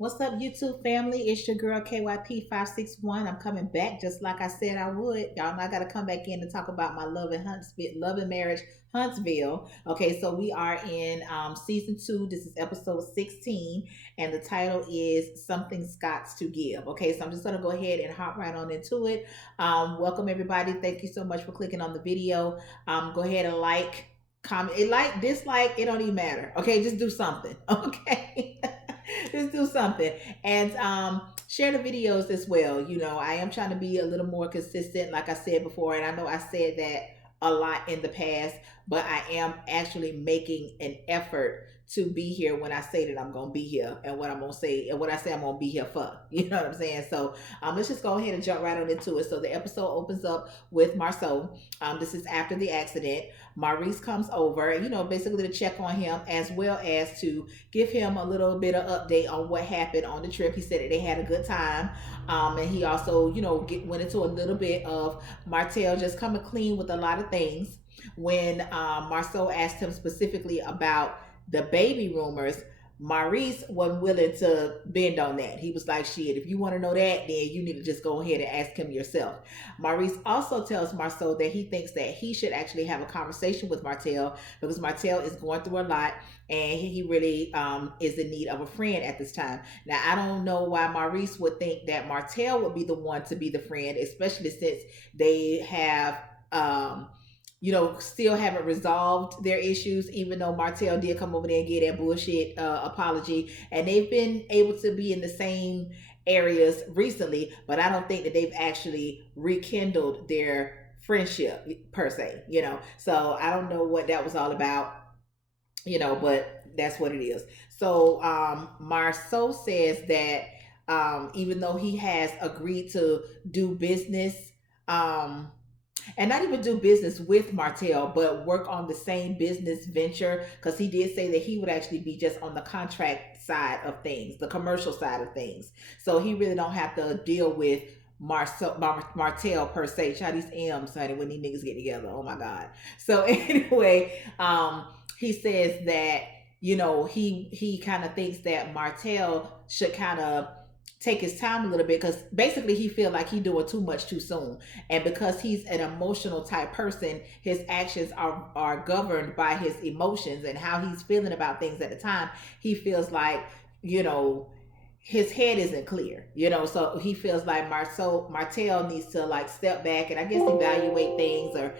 What's up, YouTube family? It's your girl KYP561. I'm coming back just like I said I would. Y'all know I got to come back in and talk about my love and Huntsville, love and marriage, Huntsville. Okay, so we are in season 2. This is episode 16, and the title is Something's Got to Give. Okay, so I'm just gonna go ahead and hop right on into it. Welcome everybody. Thank you so much for clicking on the video. Go ahead and like, comment, like, dislike. It don't even matter. Okay, just do something. Okay. Just do something and share the videos as well. I am trying to be a little more consistent, like I said before, and I know I said that a lot in the past, but I am actually making an effort to be here when I say that I'm gonna be here, and what I'm gonna say, and what I say I'm gonna be here for. You know what I'm saying? So let's just go ahead and jump right on into it. So the episode opens up with Marceau. This is after the accident. Maurice comes over, basically to check on him, as well as to give him a little bit of update on what happened on the trip. He said that they had a good time, and he also, went into a little bit of Martell just coming clean with a lot of things. When Marceau asked him specifically about the baby rumors, Maurice wasn't willing to bend on that. He was like, shit, if you want to know that, then you need to just go ahead and ask him yourself. Maurice also tells Marceau that he thinks that he should actually have a conversation with Martell, because Martell is going through a lot, and he really is in need of a friend at this time. Now, I don't know why Maurice would think that Martell would be the one to be the friend, especially since they have still haven't resolved their issues, even though Martell did come over there and get that bullshit apology. And they've been able to be in the same areas recently, but I don't think that they've actually rekindled their friendship per se, So I don't know what that was all about, but that's what it is. So Marceau says that even though he has agreed to do business, and not even do business with Martell, but work on the same business venture, because he did say that he would actually be just on the contract side of things, the commercial side of things. So he really don't have to deal with Martell per se. Try these M's, honey, when these niggas get together. Oh my God. So anyway, he says that he kind of thinks that Martell should kind of take his time a little bit, because basically he feel like he doing too much too soon, and because he's an emotional type person, his actions are governed by his emotions and how he's feeling about things at the time. He feels like his head isn't clear, so he feels like Martell needs to like step back and I guess evaluate things, or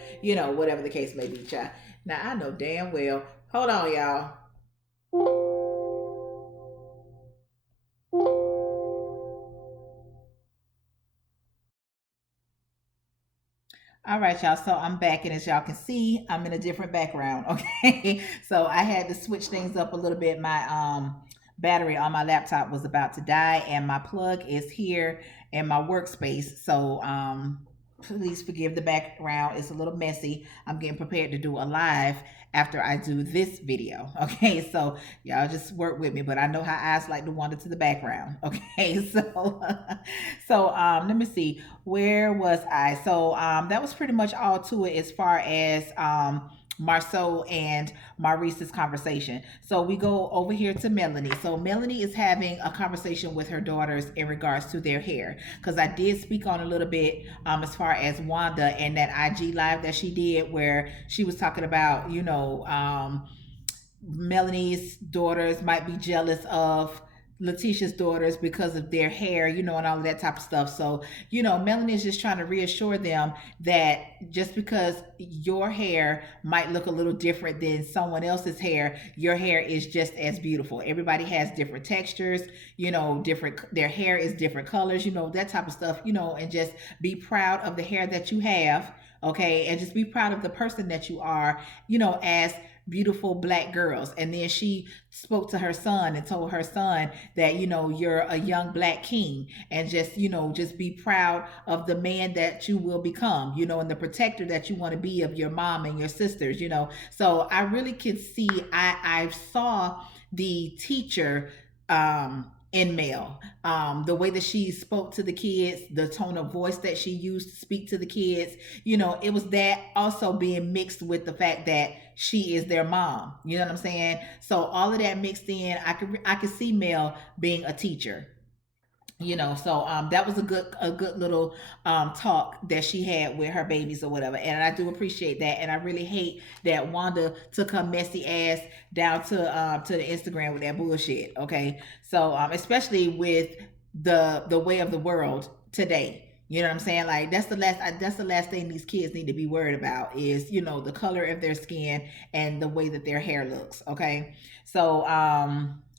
whatever the case may be, child. Now I know damn well, hold on y'all. All right, y'all. So I'm back, and as y'all can see, I'm in a different background. Okay, so I had to switch things up a little bit. My battery on my laptop was about to die, and my plug is here in my workspace. So please forgive the background. It's a little messy. I'm getting prepared to do a live after I do this video. Okay, so y'all just work with me, but I know how eyes like to wander to the background. Okay, so let me see, where was I? So that was pretty much all to it as far as Marceau and Maurice's conversation. So we go over here to Melanie. So Melanie is having a conversation with her daughters in regards to their hair, because I did speak on a little bit as far as Wanda and that IG live that she did, where she was talking about Melanie's daughters might be jealous of Letitia's daughters because of their hair, and all of that type of stuff. So, Melanie is just trying to reassure them that just because your hair might look a little different than someone else's hair, your hair is just as beautiful. Everybody has different textures, their hair is different colors, that type of stuff, and just be proud of the hair that you have. Okay. And just be proud of the person that you are, as beautiful black girls. And then she spoke to her son and told her son that you're a young black king, and just be proud of the man that you will become, and the protector that you want to be of your mom and your sisters. So I really could see, I saw the teacher in Mel. The way that she spoke to the kids, the tone of voice that she used to speak to the kids, it was that also being mixed with the fact that she is their mom. You know what I'm saying? So all of that mixed in, I could see Mel being a teacher. So that was a good little talk that she had with her babies or whatever, and I do appreciate that, and I really hate that Wanda took her messy ass down to the Instagram with that bullshit. Okay, so especially with the way of the world today. You know what I'm saying? Like that's the last thing these kids need to be worried about is the color of their skin and the way that their hair looks. Okay, so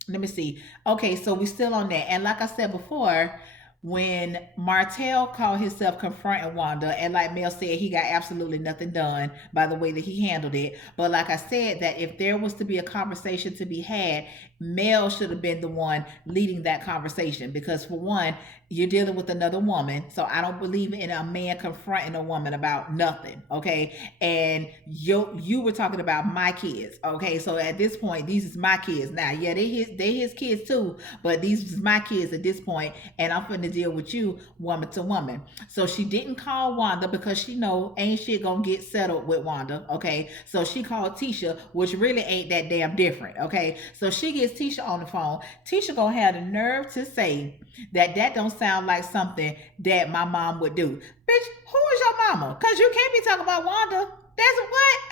let me see. Okay, so we still on that. And like I said before, when Martell called himself confronting Wanda, and like Mel said, he got absolutely nothing done by the way that he handled it. But like I said, that if there was to be a conversation to be had, Mel should have been the one leading that conversation because for one, you're dealing with another woman. So I don't believe in a man confronting a woman about nothing. Okay. And you were talking about my kids. Okay. So at this point, these is my kids. Now, yeah, they his kids too, but these is my kids at this point, and I'm finna deal with you woman to woman. So she didn't call Wanda because she know ain't shit gonna get settled with Wanda. Okay. So she called Tisha, which really ain't that damn different. Okay. So she gets Tisha on the phone. Tisha gonna have the nerve to say that don't sound like something that my mom would do. Bitch, who is your mama? Cause you can't be talking about Wanda. That's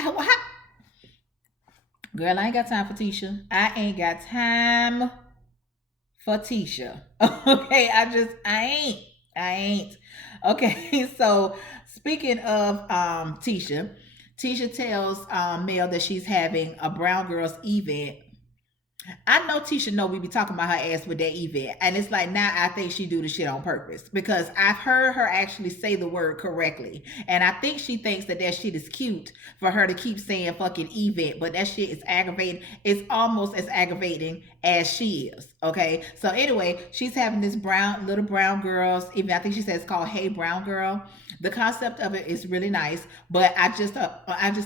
what? Girl, I ain't got time for Tisha. I ain't got time for Tisha. Okay, I ain't. Okay, so speaking of Tisha tells Mel that she's having a Brown Girls event. I know Tisha know we be talking about her ass with that event, and it's like now I think she do the shit on purpose because I've heard her actually say the word correctly, and I think she thinks that shit is cute for her to keep saying fucking event, but that shit is aggravating. It's almost as aggravating as she is. Okay, so anyway, she's having this little brown girls event. I think she says it's called Hey Brown Girl. The concept of it is really nice, but I just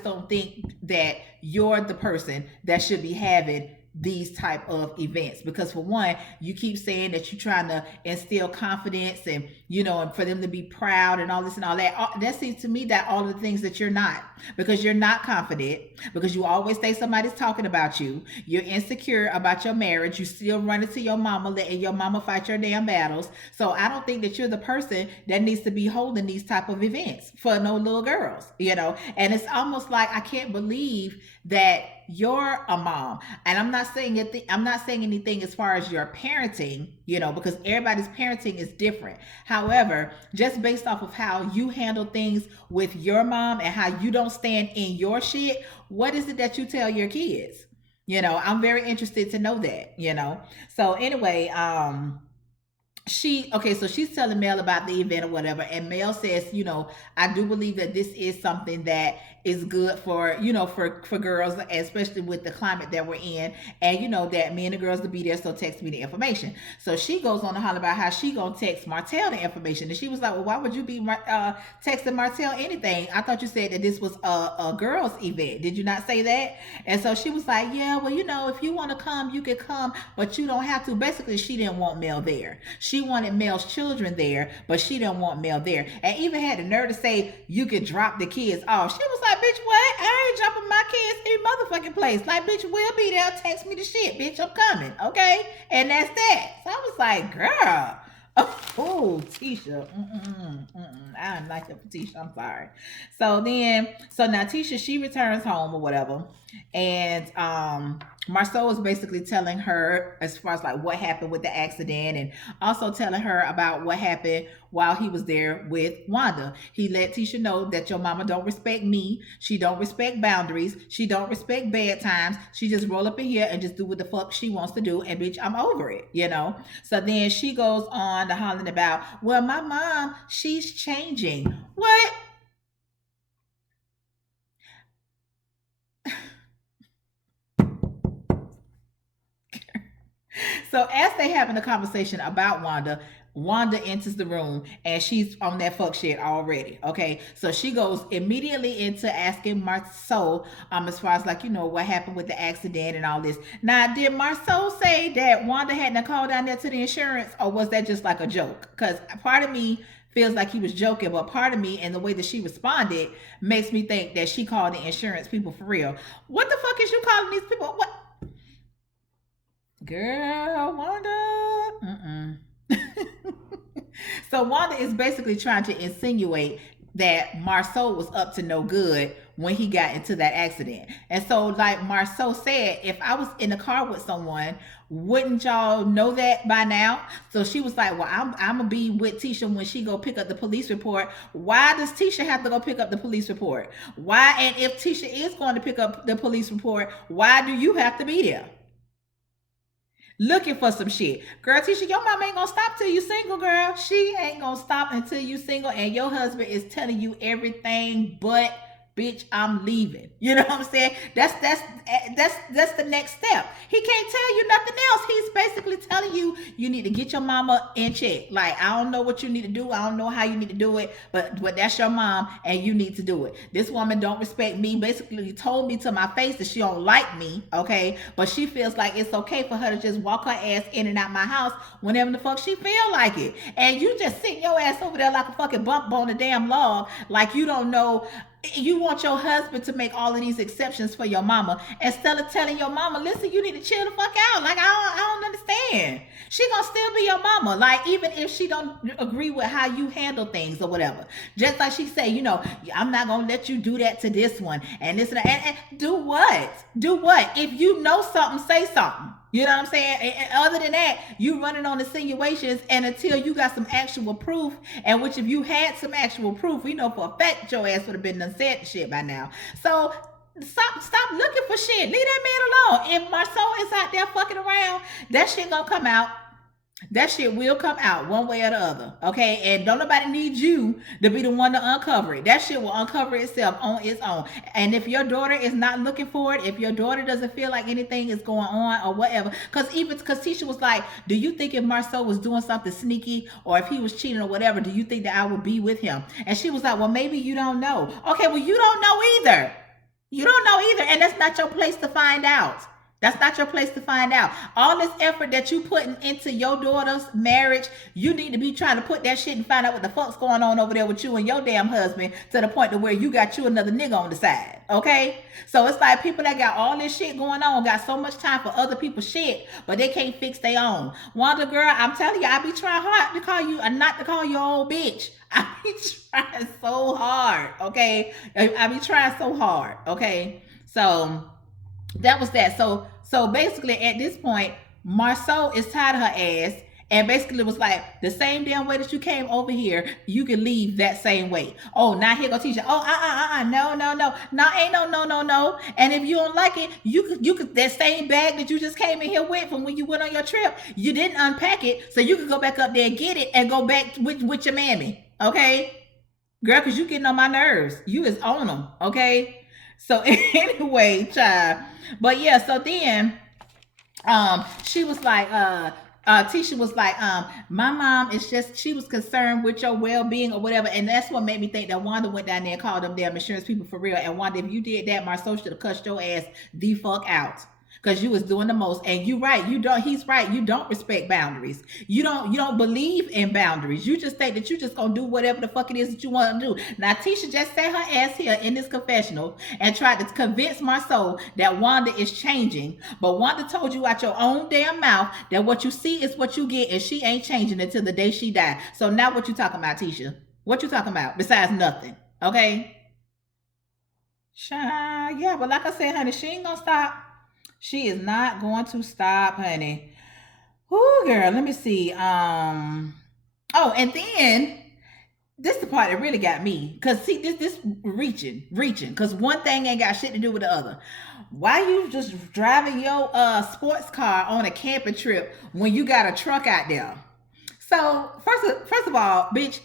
don't think that you're the person that should be having these type of events because for one you keep saying that you're trying to instill confidence and for them to be proud and all this and all that. That seems to me that all of the things that you're not, because you're not confident, because you always say somebody's talking about you, you're insecure about your marriage, you still running to your mama, letting your mama fight your damn battles. So I don't think that you're the person that needs to be holding these type of events for no little girls. And it's almost like I can't believe that you're a mom. And I'm not saying anything as far as your parenting, because everybody's parenting is different. However, just based off of how you handle things with your mom and how you don't stand in your shit, what is it that you tell your kids? I'm very interested to know that. So anyway, so she's telling Mel about the event or whatever, and Mel says, I do believe that this is something that is good for girls, especially with the climate that we're in, and that me and the girls to be there, so text me the information. So she goes on to holler about how she gonna text Martell the information, and she was like, well, why would you be texting Martell anything? I thought you said that this was a girls event. Did you not say that? And so she was like, yeah, well, if you want to come, you can come, but you don't have to. Basically, she didn't want Mel there. She wanted Mel's children there, but she didn't want Mel there. And even had the nerve to say you could drop the kids off. She was like, bitch, what? I ain't dropping my kids any motherfucking place. Like, bitch, we'll be there. Text me the shit, bitch. I'm coming. Okay? And that's that. So I was like, girl. Oh, Tisha. I don't like that for Tisha. I'm sorry. So now Tisha, she returns home or whatever. And Marceau is basically telling her as far as like what happened with the accident, and also telling her about what happened while he was there with Wanda. He let Tisha know that your mama don't respect me. She don't respect boundaries. She don't respect bedtimes. She just roll up in here and just do what the fuck she wants to do. And bitch, I'm over it. So then she goes on to hollering about, well, my mom, she's changing. What? So as they having a conversation about Wanda, Wanda enters the room and she's on that fuck shit already. Okay. So she goes immediately into asking Marceau, as far as like, what happened with the accident and all this. Now, did Marceau say that Wanda hadn't called down there to the insurance, or was that just like a joke? Because part of me feels like he was joking, but part of me and the way that she responded makes me think that she called the insurance people for real. What the fuck is you calling these people? What? Girl, Wanda. Mm-mm. So Wanda is basically trying to insinuate that Marceau was up to no good when he got into that accident. And so, like Marceau said, if I was in the car with someone, wouldn't y'all know that by now? So she was like, well, I'm gonna be with Tisha when she go pick up the police report. Why does Tisha have to go pick up the police report? Why? And if Tisha is going to pick up the police report, why do you have to be there? Looking for some shit. Girl, Tisha, your mama ain't gonna stop till you single, girl. She ain't gonna stop until you single and your husband is telling you everything but, bitch, I'm leaving. You know what I'm saying? That's the next step. He can't tell you nothing else. He's basically telling you you need to get your mama in check. Like, I don't know what you need to do. I don't know how you need to do it, but that's your mom and you need to do it. This woman don't respect me. Basically told me to my face that she don't like me, okay? But she feels like it's okay for her to just walk her ass in and out my house whenever the fuck she feel like it. And you just sit your ass over there like a fucking bump on a damn log, like you don't know. You want your husband to make all of these exceptions for your mama instead of telling your mama, listen, you need to chill the fuck out. Like, I don't understand. She gonna still be your mama. Like, even if she don't agree with how you handle things or whatever. Just like she say, I'm not gonna let you do that to this one. And this and that. And do what? Do what? If you know something, say something. You know what I'm saying? And other than that, you running on insinuations, and until you got some actual proof, and which if you had some actual proof, we know for a fact your ass would have been done said the shit by now. So stop looking for shit. Leave that man alone. If Marceau is out there fucking around, that shit gonna come out. That shit will come out one way or the other, okay? And don't nobody need you to be the one to uncover it. That shit will uncover itself on its own. And if your daughter is not looking for it, if your daughter doesn't feel like anything is going on or whatever, because Tisha was like, do you think if Marceau was doing something sneaky or if he was cheating or whatever, do you think that I would be with him? And she was like, well, maybe you don't know. Okay, well, you don't know either. You don't know either, and that's not your place to find out. That's not your place to find out. All this effort that you putting into your daughter's marriage, you need to be trying to put that shit and find out what the fuck's going on over there with you and your damn husband to the point to where you got you another nigga on the side. Okay? So it's like people that got all this shit going on got so much time for other people's shit, but they can't fix their own. Wanda, girl, I'm telling you, I be trying hard to call you, not to call you old bitch. I be trying so hard. Okay? I be trying so hard. Okay? So that was that. So basically at this point, Marceau is tired of her ass and basically was like, the same damn way that you came over here, you can leave that same way. Oh, now here go Tisha. Oh, no. No, ain't no. And if you don't like it, you could that same bag that you just came in here with from when you went on your trip, you didn't unpack it, so you could go back up there and get it and go back with your mammy. Okay? Girl, because you getting on my nerves. You is on them. Okay? So anyway, child. But yeah, so then she was like, Tisha was like, my mom is just, she was concerned with your well-being or whatever. And that's what made me think that Wanda went down there and called them damn insurance people for real. And Wanda, if you did that, Marceau should have cussed your ass the fuck out. Because you was doing the most. And you right, he's right. You don't respect boundaries. You don't believe in boundaries. You just think that you just gonna do whatever the fuck it is that you want to do. Now Tisha just sat her ass here in this confessional and tried to convince Marceau that Wanda is changing. But Wanda told you out your own damn mouth that what you see is what you get, and she ain't changing until the day she died. So now what you talking about, Tisha? What you talking about? Besides nothing. Okay? Yeah, but like I said, honey, she ain't gonna stop. She is not going to stop, honey. Ooh, girl, let me see. Oh, and then this is the part that really got me. Cause see, this reaching. Cause one thing ain't got shit to do with the other. Why you just driving your sports car on a camping trip when you got a truck out there? So first of all, bitch,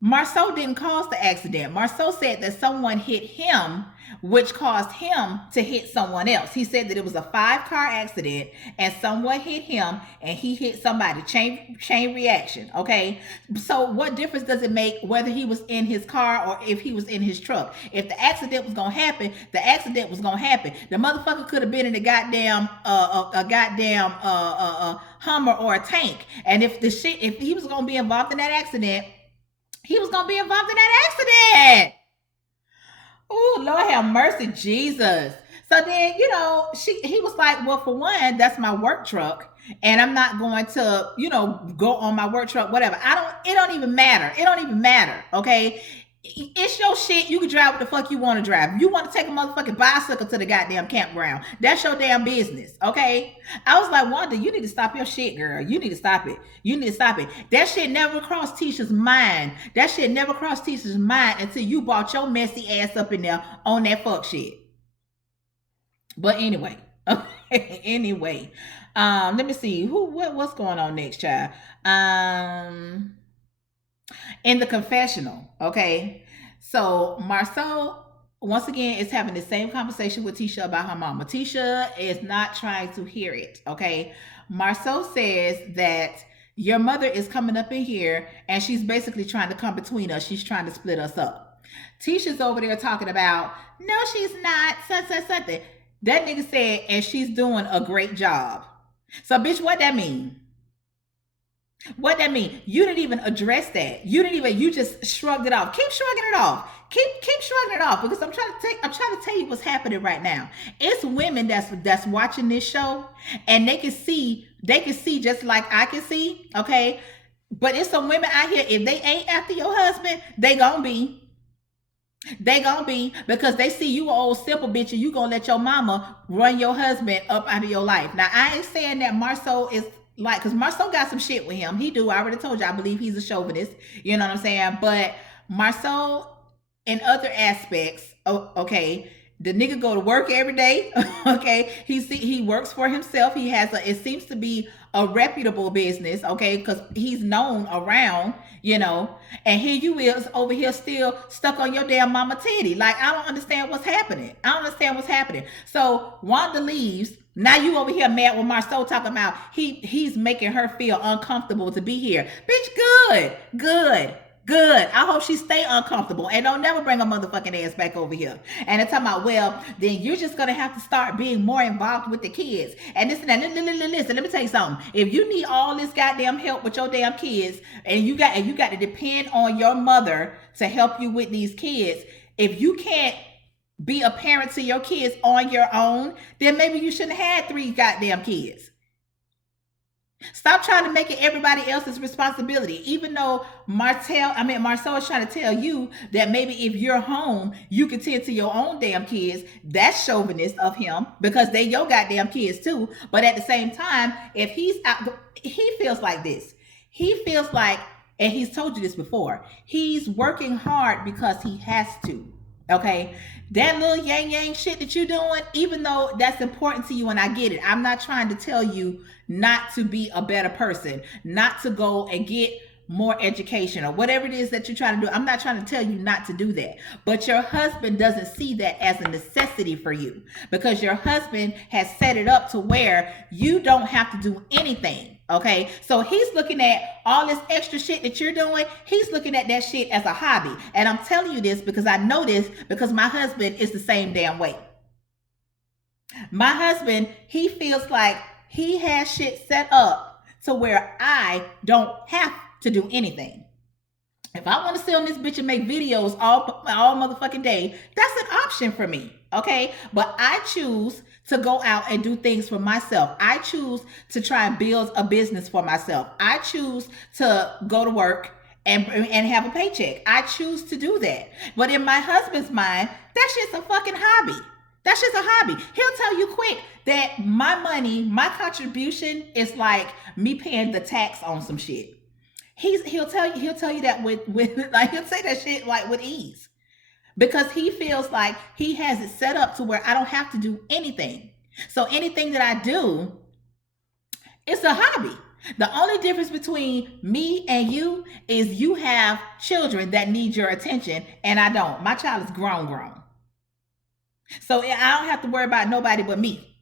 Marceau didn't cause the accident. Marceau said that someone hit him, which caused him to hit someone else. He said that it was a 5-car accident and someone hit him and he hit somebody. Chain reaction. Okay. So what difference does it make whether he was in his car or if he was in his truck? If the accident was gonna happen, the accident was gonna happen. The motherfucker could have been in a goddamn Hummer or a tank. And if he was gonna be involved in that accident, he was gonna be involved in that accident. Oh, Lord have mercy, Jesus. So then, he was like, well, for one, that's my work truck. And I'm not going to, go on my work truck, whatever. It don't even matter. It don't even matter. Okay. It's your shit. You can drive what the fuck you want to drive. If you want to take a motherfucking bicycle to the goddamn campground, that's your damn business. Okay. I was like, Wanda, you need to stop your shit, girl. You need to stop it. You need to stop it. That shit never crossed Tisha's mind. That shit never crossed Tisha's mind until you brought your messy ass up in there on that fuck shit. But anyway, anyway, let me see what's going on next, child. In the confessional, okay. So Marceau once again is having the same conversation with Tisha about her mama. Tisha is not trying to hear it, okay. Marceau says that your mother is coming up in here and she's basically trying to come between us. She's trying to split us up. Tisha's over there talking about, no, she's not, something. That nigga said, and she's doing a great job. So, bitch, what that mean? What that mean? You didn't even address that. You just shrugged it off. Keep shrugging it off. Keep shrugging it off, because I'm trying to tell you what's happening right now. It's women that's watching this show and they can see just like I can see, okay? But it's some women out here, if they ain't after your husband, they gonna be. They gonna be, because they see you an old simple bitch and you gonna let your mama run your husband up out of your life. Now, I ain't saying that Marceau is like, because Marceau got some shit with him. He do. I already told you, I believe he's a chauvinist. You know what I'm saying? But Marceau, in other aspects, okay, the nigga go to work every day. Okay, he works for himself. He has it seems to be a reputable business. Okay, because he's known around, and here you is over here still stuck on your damn mama titty. Like, I don't understand what's happening. So Wanda leaves. Now you over here mad with Marceau talking about he's making her feel uncomfortable to be here. Bitch, good. I hope she stay uncomfortable and don't never bring a motherfucking ass back over here. And they're talking about, well, then you're just gonna have to start being more involved with the kids. And this and that. Listen, let me tell you something. If you need all this goddamn help with your damn kids, and you got to depend on your mother to help you with these kids, if you can't be a parent to your kids on your own, then maybe you shouldn't have had 3 goddamn kids. Stop trying to make it everybody else's responsibility. Even though Marceau is trying to tell you that maybe if you're home, you can tend to your own damn kids. That's chauvinist of him, because they your goddamn kids too. But at the same time, if he's out, he feels like this. He feels like, and he's told you this before, he's working hard because he has to. Okay, that little yang shit that you're doing, even though that's important to you, and I get it. I'm not trying to tell you not to be a better person, not to go and get more education or whatever it is that you're trying to do. I'm not trying to tell you not to do that. But your husband doesn't see that as a necessity for you, because your husband has set it up to where you don't have to do anything. Okay, so he's looking at all this extra shit that you're doing. He's looking at that shit as a hobby. And I'm telling you this because I know this, because my husband is the same damn way. My husband, he feels like he has shit set up to where I don't have to do anything. If I want to sit on this bitch and make videos all motherfucking day, that's an option for me. Okay, but I choose to go out and do things for myself. I choose to try and build a business for myself. I choose to go to work and have a paycheck. I choose to do that. But in my husband's mind, that shit's a fucking hobby. That's just a hobby. He'll tell you quick that my money, my contribution is like me paying the tax on some shit. He'll tell you that with like, he'll say that shit like with ease, because he feels like he has it set up to where I don't have to do anything. So anything that I do, it's a hobby. The only difference between me and you is you have children that need your attention, and I don't. My child is grown, grown. So I don't have to worry about nobody but me.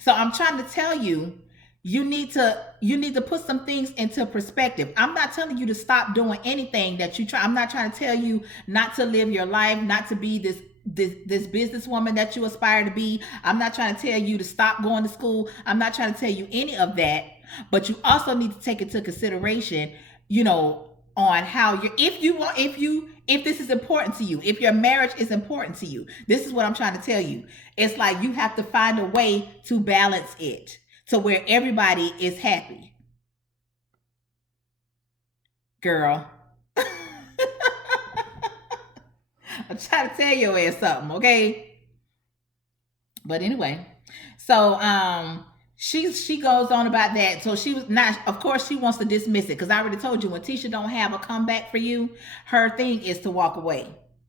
So I'm trying to tell you, you need to put some things into perspective. I'm not telling you to stop doing anything that you try. I'm not trying to tell you not to live your life, not to be this businesswoman that you aspire to be. I'm not trying to tell you to stop going to school. I'm not trying to tell you any of that. But you also need to take into consideration, on how you if this is important to you, if your marriage is important to you. This is what I'm trying to tell you. It's like you have to find a way to balance it to where everybody is happy. Girl. I'm trying to tell your ass something, okay? But anyway, so she goes on about that. So she was not, of course, she wants to dismiss it because I already told you when Tisha don't have a comeback for you, her thing is to walk away.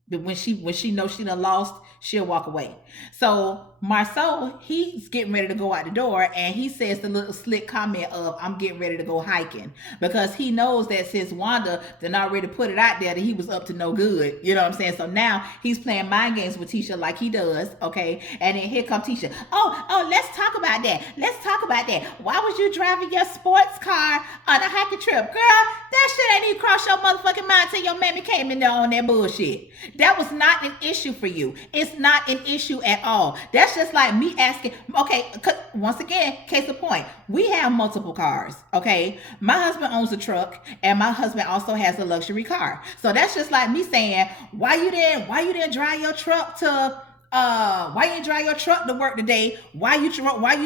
But when she knows she done lost, she'll walk away. So Marceau, he's getting ready to go out the door, and he says the little slick comment of, "I'm getting ready to go hiking," because he knows that since Wanda done already put it out there that he was up to no good. You know what I'm saying? So now he's playing mind games with Tisha like he does, okay? And then here comes Tisha. Oh, let's talk about that. Let's talk about that. Why was you driving your sports car on a hiking trip? Girl, that shit ain't even cross your motherfucking mind till your mammy came in there on that bullshit. That was not an issue for you. It's not an issue at all. That's just like me asking, okay, once again, case in point, we have multiple cars, okay? My husband owns a truck, and my husband also has a luxury car. So that's just like me saying, why you didn't drive your truck to why you didn't drive your truck to work today? Why you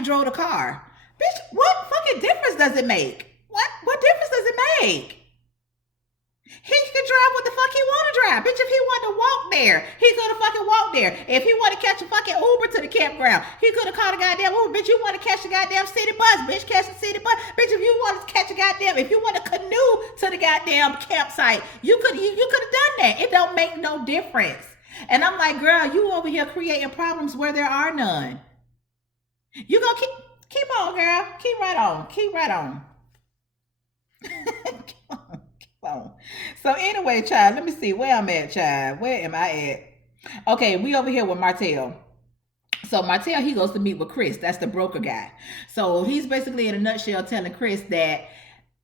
drove the car? Bitch, what fucking difference does it make? What difference does it make? He can drive what the fuck he want to drive. Bitch, if he wanted to walk there, he could have fucking walked there. If he wanted to catch a fucking Uber to the campground, he could have called a goddamn Uber. Bitch, you want to catch the goddamn city bus. Bitch, catch the city bus. Bitch, if you want to catch a goddamn, if you want to canoe to the goddamn campsite, you could have done that. It don't make no difference. And I'm like, girl, you over here creating problems where there are none. You gonna keep on, girl. Keep right on. Keep right on. Keep on. So anyway, child, let me see where I'm at, child. Where am I at? Okay, we over here with Martell. So Martell, he goes to meet with Chris. That's the broker guy. So he's basically in a nutshell telling Chris that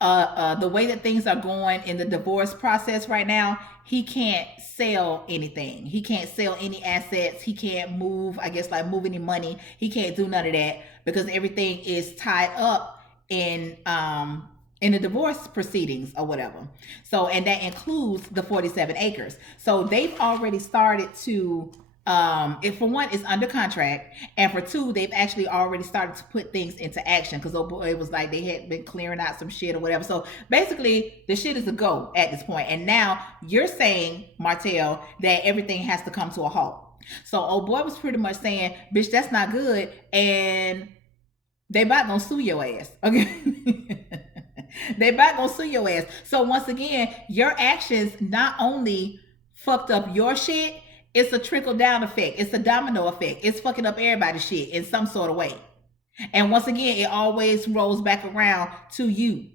the way that things are going in the divorce process right now, he can't sell anything. He can't sell any assets. He can't move, I guess, like move any money. He can't do none of that because everything is tied up in the divorce proceedings or whatever. So, and that includes the 47 acres. So they've already started to, if for one, it's under contract, and for two, they've actually already started to put things into action because oh boy, it was like they had been clearing out some shit or whatever. So basically, the shit is a go at this point. And now you're saying, Martell, that everything has to come to a halt. So old boy was pretty much saying, bitch, that's not good, and they about gonna sue your ass, okay? They about gonna sue your ass. So once again, your actions not only fucked up your shit, it's a trickle down effect. It's a domino effect. It's fucking up everybody's shit in some sort of way. And once again, it always rolls back around to you,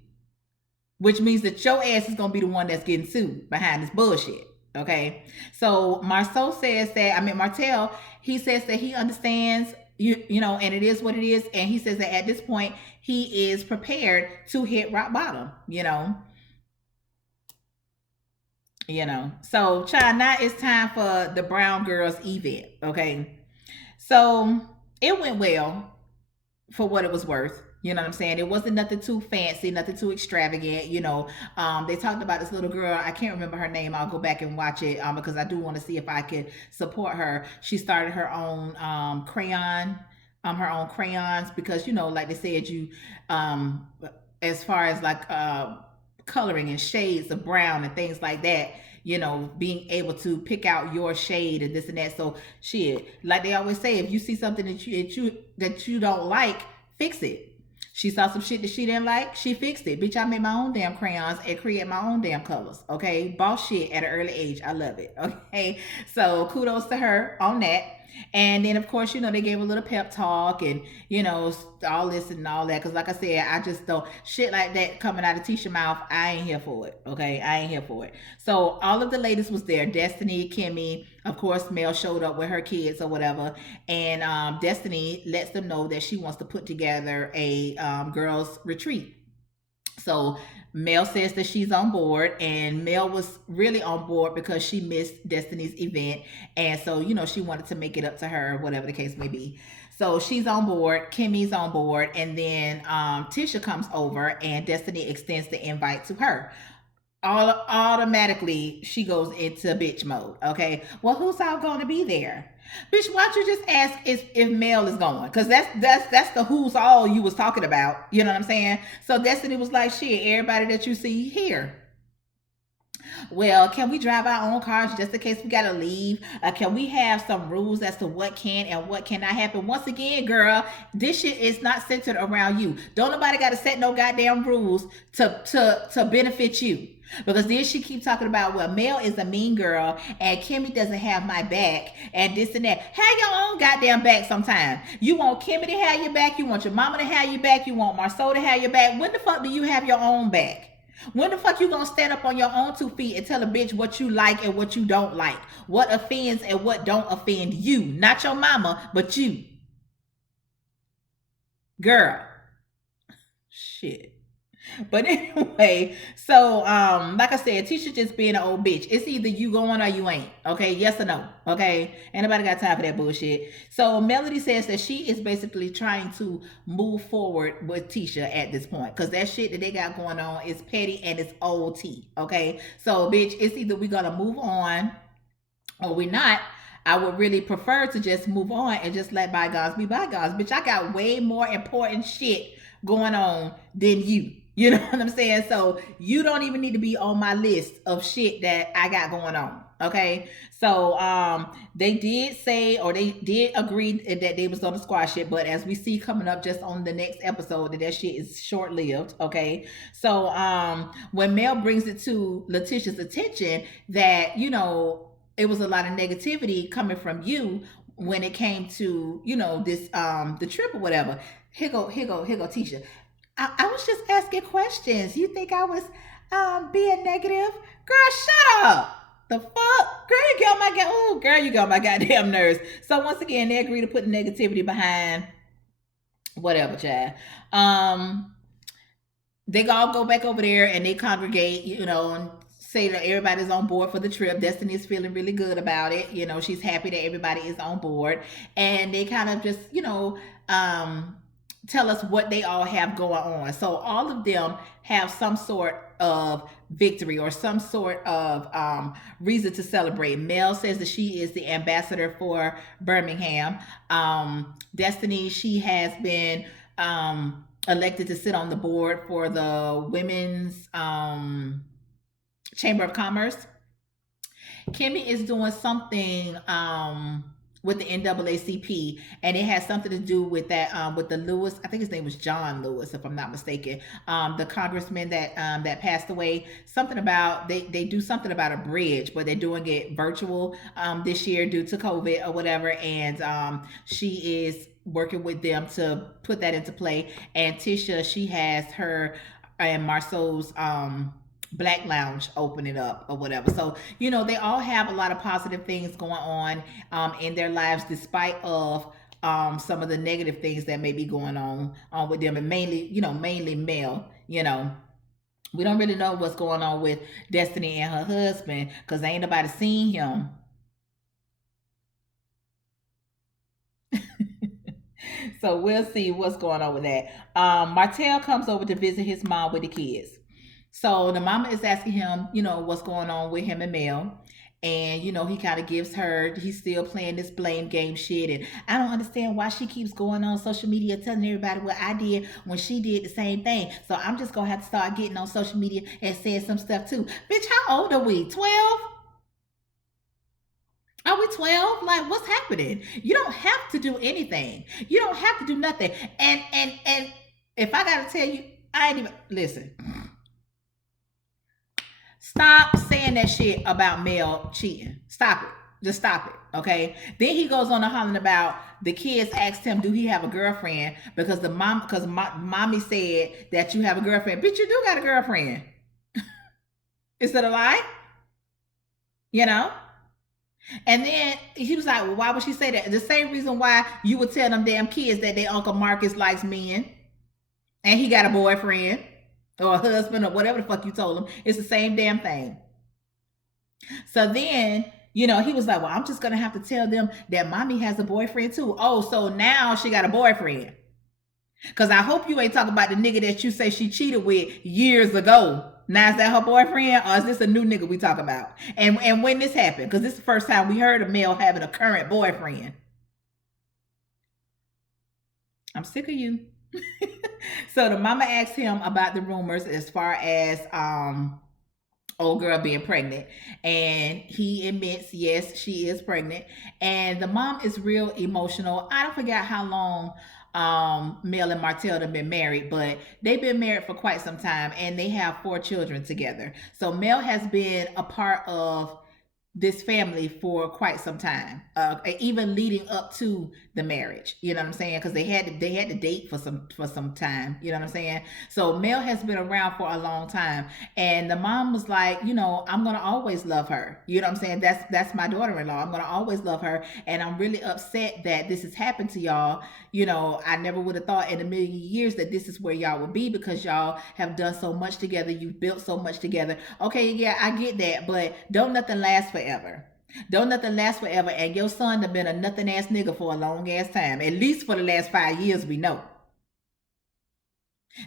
which means that your ass is gonna be the one that's getting sued behind this bullshit. Okay. So Marceau says that, Martell, he says that he understands, you know, and it is what it is. And he says that at this point, he is prepared to hit rock bottom, you know. So child, now it's time for the Brown Girls event. Okay. So it went well for what it was worth. You know what I'm saying? It wasn't nothing too fancy, nothing too extravagant. They talked about this little girl. I can't remember her name. I'll go back and watch it because I do want to see if I can support her. She started her own her own crayons because, like they said, you, as far as like coloring and shades of brown and things like that, being able to pick out your shade and this and that. So shit, like they always say, if you see something that you don't like, fix it. She saw some shit that she didn't like. She fixed it. Bitch, I made my own damn crayons and create my own damn colors. Okay. Boss shit at an early age. I love it. Okay. So kudos to her on that. And then, of course, they gave a little pep talk and, all this and all that. Because, like I said, I just don't, shit like that coming out of Tisha mouth, I ain't here for it. Okay. I ain't here for it. So, all of the ladies was there. Destiny, Kimmy, of course, Mel showed up with her kids or whatever. And Destiny lets them know that she wants to put together a girls' retreat. So Mel says that she's on board, and Mel was really on board because she missed Destiny's event. And so, she wanted to make it up to her, whatever the case may be. So she's on board, Kimmy's on board, and then Tisha comes over, and Destiny extends the invite to her. Automatically she goes into bitch mode. Okay, well, who's all going to be there? Bitch, why don't you just ask if Mel is going? Because that's the who's all you was talking about. You know what I'm saying? So Destiny was like, shit, everybody that you see here. Well, can we drive our own cars just in case we gotta leave? Can we have some rules as to what can and what cannot happen? Once again, girl, this shit is not centered around you. Don't nobody gotta set no goddamn rules to benefit you. Because then she keeps talking about, well, Mel is a mean girl and Kimmy doesn't have my back and this and that. Have your own goddamn back sometime. You want Kimmy to have your back, you want your mama to have your back, you want Marceau to have your back. When the fuck do you have your own back? When the fuck you gonna stand up on your own 2 feet and tell a bitch what you like and what you don't like? What offends and what don't offend you? Not your mama, but you. Girl. Shit. But anyway, so like I said, Tisha just being an old bitch. It's either you going or you ain't. Okay, yes or no. Okay, ain't nobody got time for that bullshit. So Melody says that she is basically trying to move forward with Tisha at this point, because that shit that they got going on is petty and it's old tea. Okay, so bitch, it's either we gonna move on or we not. I would really prefer to just move on and just let bygones be bygones. Bitch, I got way more important shit going on than you. You know what I'm saying? So you don't even need to be on my list of shit that I got going on. Okay. So they did say, or they did agree that they was gonna squash it, but as we see coming up just on the next episode, that shit is short-lived. Okay. So when Mel brings it to Letitia's attention that, it was a lot of negativity coming from you when it came to, this the trip or whatever. Here go Tisha. I was just asking questions. You think I was being negative? Girl, shut up. The fuck? Girl, you got my goddamn nerves. So once again, they agree to put the negativity behind whatever, child. They all go back over there and they congregate, and say that everybody's on board for the trip. Destiny is feeling really good about it. She's happy that everybody is on board. And they kind of just, tell us what they all have going on. So all of them have some sort of victory or some sort of reason to celebrate. Mel says that she is the ambassador for Birmingham. Destiny, she has been elected to sit on the board for the Women's Chamber of Commerce. Kimmy is doing something with the NAACP, and it has something to do with that with the Lewis, I think his name was John Lewis, if I'm not mistaken, the congressman that passed away. Something about they do something about a bridge, but they're doing it virtual this year due to COVID or whatever, and she is working with them to put that into play. And Tisha, she has her and Marceau's Black Lounge opening up or whatever. So they all have a lot of positive things going on in their lives, despite of some of the negative things that may be going on with them, and mainly Mel. We don't really know what's going on with Destiny and her husband, because ain't nobody seen him. So we'll see what's going on with that. Martell comes over to visit his mom with the kids. So the mama is asking him, what's going on with him and Mel. And, he kind of gives her, he's still playing this blame game shit. And I don't understand why she keeps going on social media telling everybody what I did when she did the same thing. So I'm just going to have to start getting on social media and saying some stuff too. Bitch, how old are we? 12? Are we 12? Like, what's happening? You don't have to do anything. You don't have to do nothing. And if I got to tell you, I ain't even, listen. Stop saying that shit about Mel cheating. Stop it. Just stop it, okay? Then he goes on to hollering about the kids asked him, "Do he have a girlfriend?" Because mommy said that you have a girlfriend. Bitch, you do got a girlfriend. Is it a lie? You know? And then he was like, "Well, why would she say that?" The same reason why you would tell them damn kids that their Uncle Marcus likes men and he got a boyfriend or a husband or whatever the fuck you told him. It's the same damn thing. So then, he was like, "Well, I'm just gonna have to tell them that mommy has a boyfriend too." Oh, so now she got a boyfriend. Cause I hope you ain't talking about the nigga that you say she cheated with years ago. Now is that her boyfriend, or is this a new nigga we talk about? And when this happened? Because this is the first time we heard of Mel having a current boyfriend. I'm sick of you. So the mama asked him about the rumors as far as old girl being pregnant, and he admits yes, she is pregnant, and the mom is real emotional. I don't forget how long Mel and Martell have been married, but they've been married for quite some time, and they have 4 children together. So Mel has been a part of this family for quite some time, even leading up to the marriage. You know what I'm saying? Because they had to date for some time. You know what I'm saying? So Mel has been around for a long time, and the mom was like, I'm gonna always love her. You know what I'm saying? That's my daughter-in-law. I'm gonna always love her, and I'm really upset that this has happened to y'all. I never would have thought in a million years that this is where y'all would be, because y'all have done so much together. You've built so much together. Okay, yeah, I get that, but don't nothing last forever. Don't nothing last forever. And your son have been a nothing ass nigga for a long ass time. At least for the last 5 years, we know.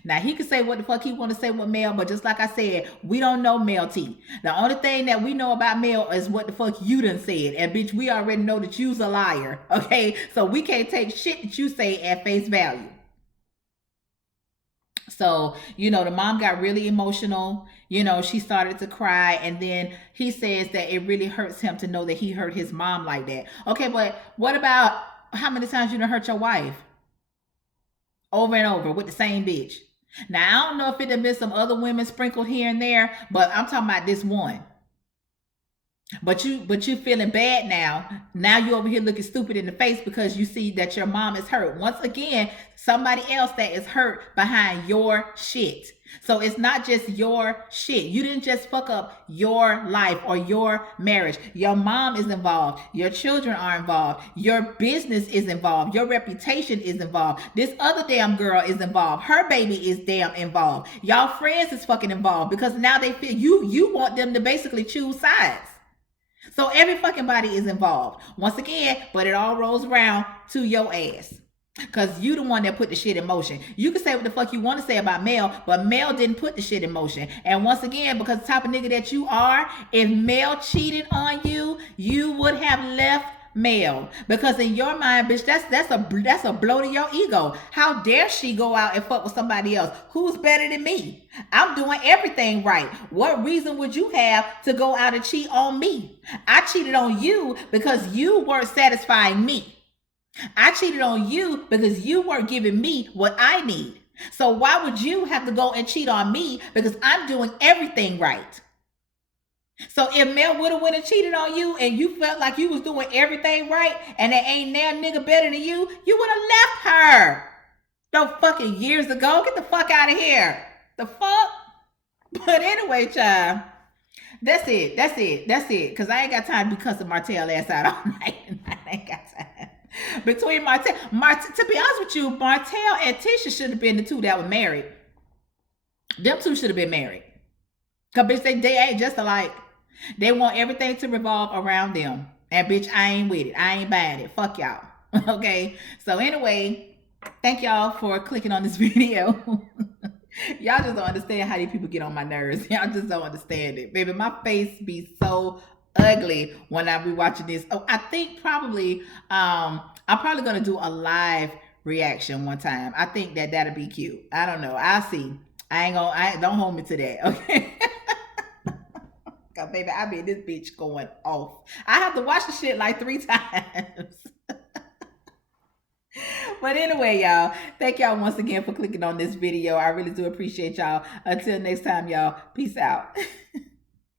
Now he can say what the fuck he want to say with Mel, but just like I said, we don't know Mel T. The only thing that we know about Mel is what the fuck you done said. And bitch, we already know that you's a liar. Okay? So we can't take shit that you say at face value. So, the mom got really emotional. She started to cry. And then he says that it really hurts him to know that he hurt his mom like that. Okay, but what about how many times you done hurt your wife? Over and over with the same bitch. Now, I don't know if it have been some other women sprinkled here and there, but I'm talking about this one. But you feeling bad now. Now you over here looking stupid in the face because you see that your mom is hurt. Once again, somebody else that is hurt behind your shit. So it's not just your shit. You didn't just fuck up your life or your marriage. Your mom is involved. Your children are involved. Your business is involved. Your reputation is involved. This other damn girl is involved. Her baby is damn involved. Y'all friends is fucking involved, because now they feel you want them to basically choose sides. So every fucking body is involved. Once again, but it all rolls around to your ass. Because you the one that put the shit in motion. You can say what the fuck you want to say about Mel, but Mel didn't put the shit in motion. And once again, because the type of nigga that you are, if Mel cheated on you, you would have left Mel. Because in your mind, bitch, that's a blow to your ego. How dare she go out and fuck with somebody else? Who's better than me? I'm doing everything right. What reason would you have to go out and cheat on me? I cheated on you because you weren't satisfying me. I cheated on you because you weren't giving me what I need. So why would you have to go and cheat on me? Because I'm doing everything right. So if Mel would have went and cheated on you and you felt like you was doing everything right and there ain't now nigga better than you would have left her. No fucking years ago. Get the fuck out of here. The fuck? But anyway, child. That's it. Because I ain't got time to be cussing Martell ass out all night. I ain't got time. Between Martell, to be honest with you, Martell and Tisha should have been the two that were married. Them two should have been married. Because bitch, they ain't just alike. They want everything to revolve around them. And bitch, I ain't with it. I ain't buying it. Fuck y'all. Okay? So anyway, thank y'all for clicking on this video. Y'all just don't understand how these people get on my nerves. Y'all just don't understand it. Baby, my face be so ugly when I be watching this. Oh, I think probably, I'm probably going to do a live reaction one time. I think that'll be cute. I don't know. I'll see. Don't hold me to that. Okay? Cause baby, I be this bitch going off. I have to watch the shit like 3 times. But anyway, y'all, thank y'all once again for clicking on this video. I really do appreciate y'all. Until next time, y'all, peace out.